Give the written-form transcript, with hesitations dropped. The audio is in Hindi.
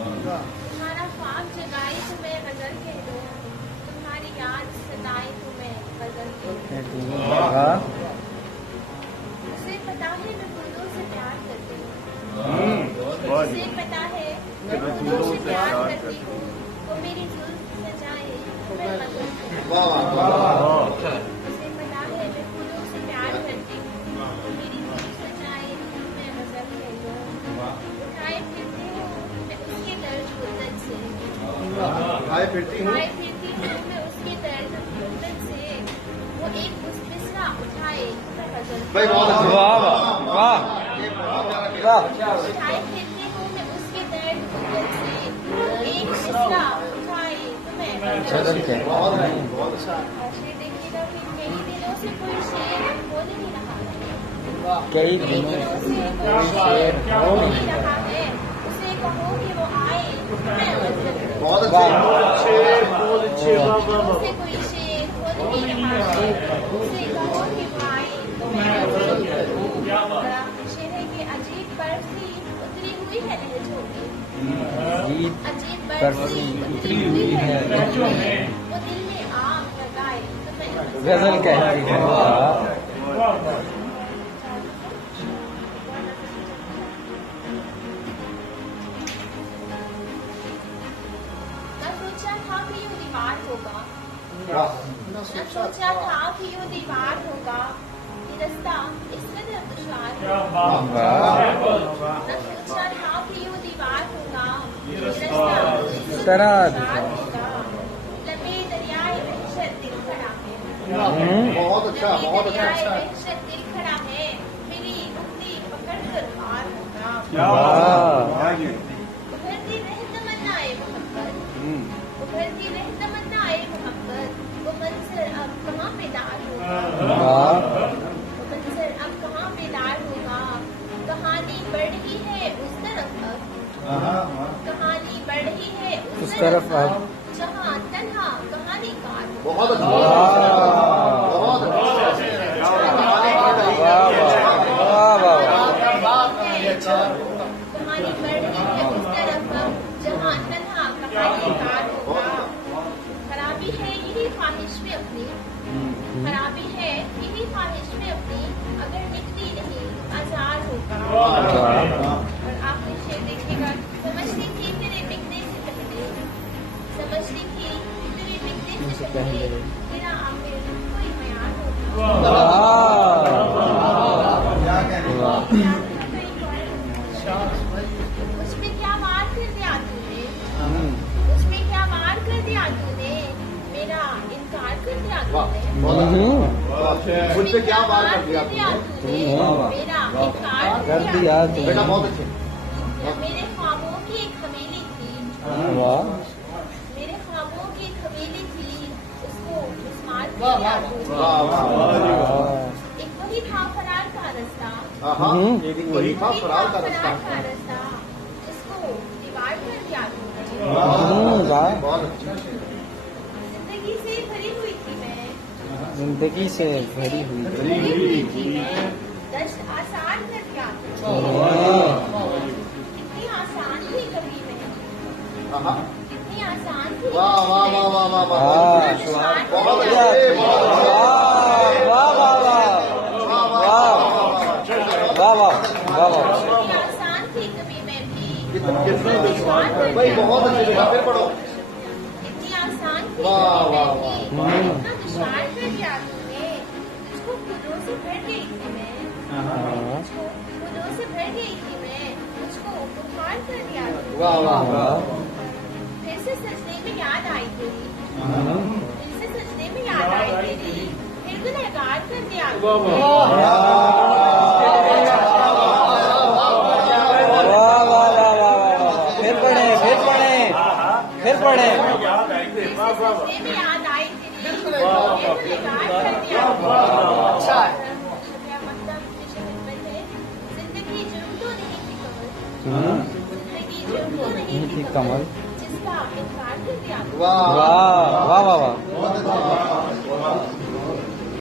तुम्हारा ख्वाब जगाए तो मैं गजल कह दूं, तुम्हारी याद सताए तो मैं गजल कह दूं। उसे पता है मैं फूलों से प्यार करती हूँ, उसे पता है मैं फूलों से प्यार करती हूँ, वो मेरी जुल्फ सजाए तो मैं गजल कह दूं। उसे पता है मैं फूलों से प्यार करती हूँ, वो मेरी जुल्फ सजाए तो मैं गजल कह दूं। उठाए फिरती हूँ मैं उसके दर्द गुर्दत से, आए फिरती हूँ उठाए फिरती हूँ मैं उसके दर्द गुर्दत से, वो एक मुस्बिस्रा उठाए तो मैं गजल भाई बहुत अच्छा। वाह वाह वाह। उठाए फिरती हूँ मैं उसके दर्द गुर्दत से, वो एक मिसरा उठाए तो मैं गजल कह दूं। बहुत अच्छा। शेर देखिएगा कि कई दिनों से कोई शेर बोल ही नहीं रहा है, कई कई दिनों दिनों से से कोई शेर बोल ही नहीं रहा है, उसे कहो कि वो आए तो मैं गजल कह दूं। बहुत अच्छे बहुत अच्छे उसे कोई शेर बोल नहीं रहा है, उसे कहो कि वो आए तो मैं गजल कह दूं। बड़ा शेर है कि अजीब बर्फी उतरी हुई है लहजों में, अजीब बर्फी उतरी हुई है लहजों में, वो दिल में आग लगाए तो मैं गजल कहती है। मैं सोचा था कि यूं दीवार होगा, मैं सोचा था कि यूं दीवार होगा, ये रास्ता इस कदर दुश्वार होगा। मैं सोचा था कि यूं दीवार होगा, ये रास्ता इस कदर दुश्वार होगा। लबे दरियाए वहशत दिल खड़ा है, बहुत अच्छा लबे बहुत अच्छा दरियाए अच्छा वहशत दिल खड़ा है, मेरी उंगली पकड़ कर पार होगा। उभरती रह तमन्नाए मोहब्बत, उभरती रह तमन्नाए मोहब्बत, वो मंजर अब कहाँ बेदार होगा, वो मंजर अब कहाँ बेदार होगा। कहानी बढ़ रही है उस तरफ अब, कहानी बढ़ रही है उस तरफ अब, जहाँ तन्हा कहानीकार होगा। बहुत अच्छा बहुत अच्छा कहानी बढ़ रही है उस तरफ अब, जहाँ तन्हा कहानीकार होगा। खराबी है यही ख्वाहिश में अपनी, खराबी है यही ख्वाहिश में अपनी, अगर निकली नहीं आजार होगा। और आखिरी शेर देखिएगा, समझती थी तेरे बिकने से पहले, समझती थी तेरे बिकने से पहले, तेरा आखिर कोई बयान होगा। उसमें क्या वार कर दिया तूने, उसमें क्या वार कर दिया तूने, मेरा इनकार कर दिया तूने। मुझ पे क्या बात कर दिया तूने, मेरा इनकार कर दिया तूने। बेटा बहुत अच्छे मेरे ख्वाबों की एक हवेली थी, वाह मेरे ख्वाबों की एक हवेली थी, उसको मिसमार कर दिया तूने। वाह वाह एक वही था फरार का रास्ता, वही था फरार का रास्ता जिसको दीवार कर दिया तूने। बहुत अच्छा जिंदगी से भरी हुई थी मैं, जिंदगी से भरी हुई भरी हुई थी मैं, दर्द आसान कर दिया तूने। कितनी आसान थी कभी मैं, कितनी आसान थी। वाह वाह वाह वाह वाह वाह बहुत अच्छे कितनी आसान थी कभी मैं भी, भाई बहुत अच्छे बेटा फिर पढ़ो कितनी आसान थी वाह, कभी मैं वाह, भी, इतना दुश्वार कर दिया तूने। तुझको फूलों से भर गई थी मैं, मुझको फूलों से भर गई थी मैं, मुझको बुखार कर दिया तूने। वाह वाह वाह फिर से सजने में याद आई तेरी, फिर से सजने में याद आई तेरी, फिर गुनहगार कर दिया तूने। फिर पढ़े फिर पढ़े फिर पढ़े। फिर से सजने में याद आई तेरी, फिर गुनहगार कर दिया तूने। मेरा मतलब विषय खिदमत है, जिंदगी जुर्म तो नहीं थी कमल, जिंदगी जुर्म तो नहीं थी कमल, जिसका इनकार कर दिया तूने। वाह वाह वाह वाह। बहुत अच्छा